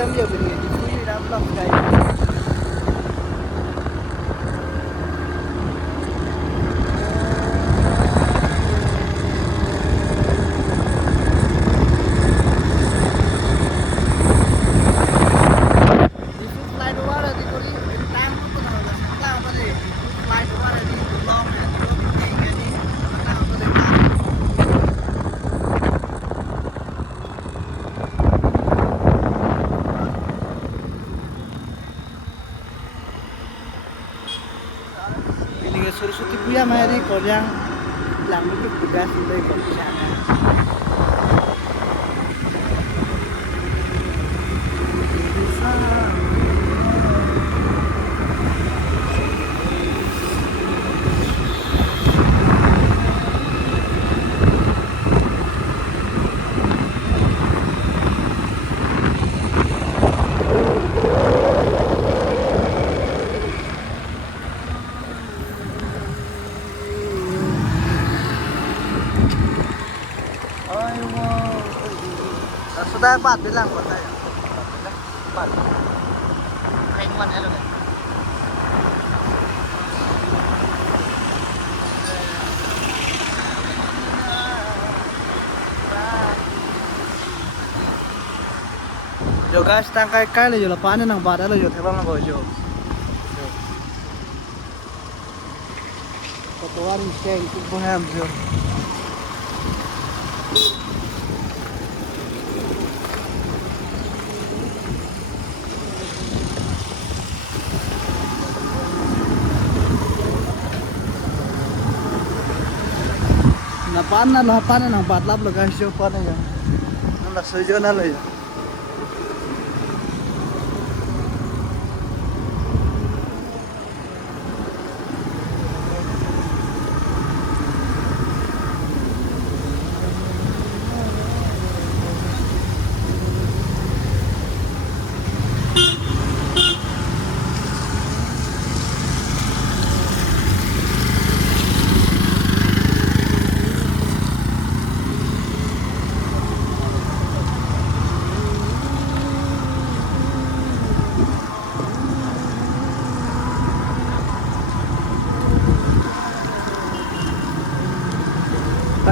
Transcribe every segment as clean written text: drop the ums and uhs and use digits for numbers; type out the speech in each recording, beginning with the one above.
em giờ mình đi phi đám lắm cái Sursuti Puya Mari Koryang Lamu ke tugas dari komisana. Sudah 4 bilang buat saya. 4. Kain man elo nih. Jo guys tangkai kali jo lapanan ng bata lo jo tebang lo jo. Kotoran kain kubuham jo. Lapanan ng batlap lo guys jo pa na yan. Nang nasujo na lo yan.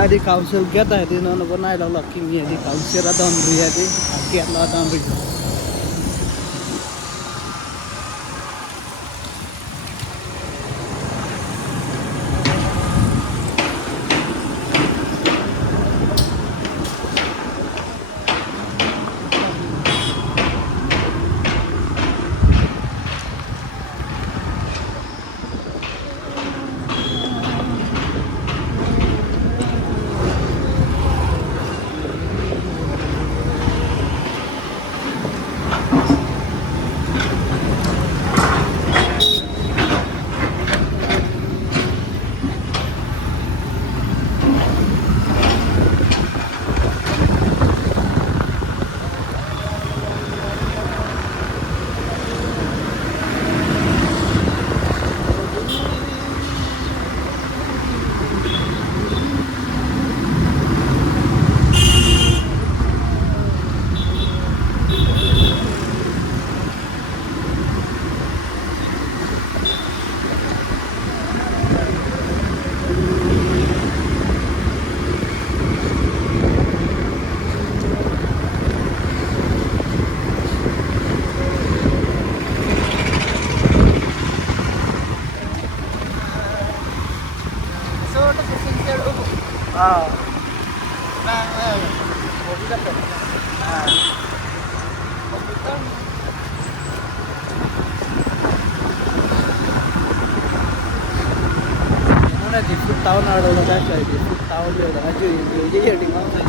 Di council get di nono bonai lo locking di council adon ria di get lo adon ria. Di food town ada lo guys, di food town dia ada aja ini di mana.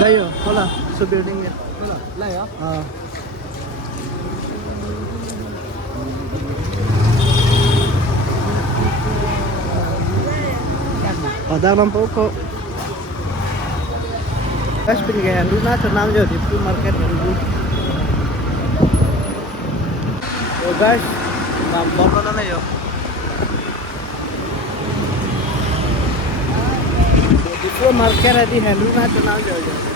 Đây rồi, có là sự biểu định này. Này á? Padang po ko. Guys, pinigyan doon na sa namin yun, di food market Hindu. So guys, nampor na yun. Di food market di Hindu na sa namin yun.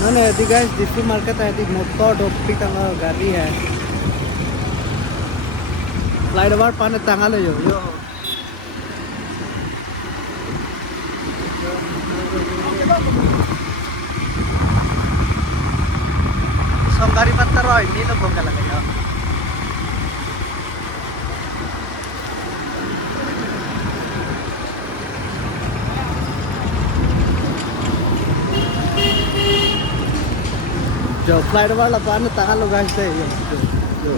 मैंने यदि guys district market है यदि मोटा डॉक्टी का गाड़ी है flight बार पाने तंगा ले जो संगारी पत्थर और इन्हीं लोग भोंगा लगेगा जो फ्लाइट वाला पाने तंगा लो गाइस है जो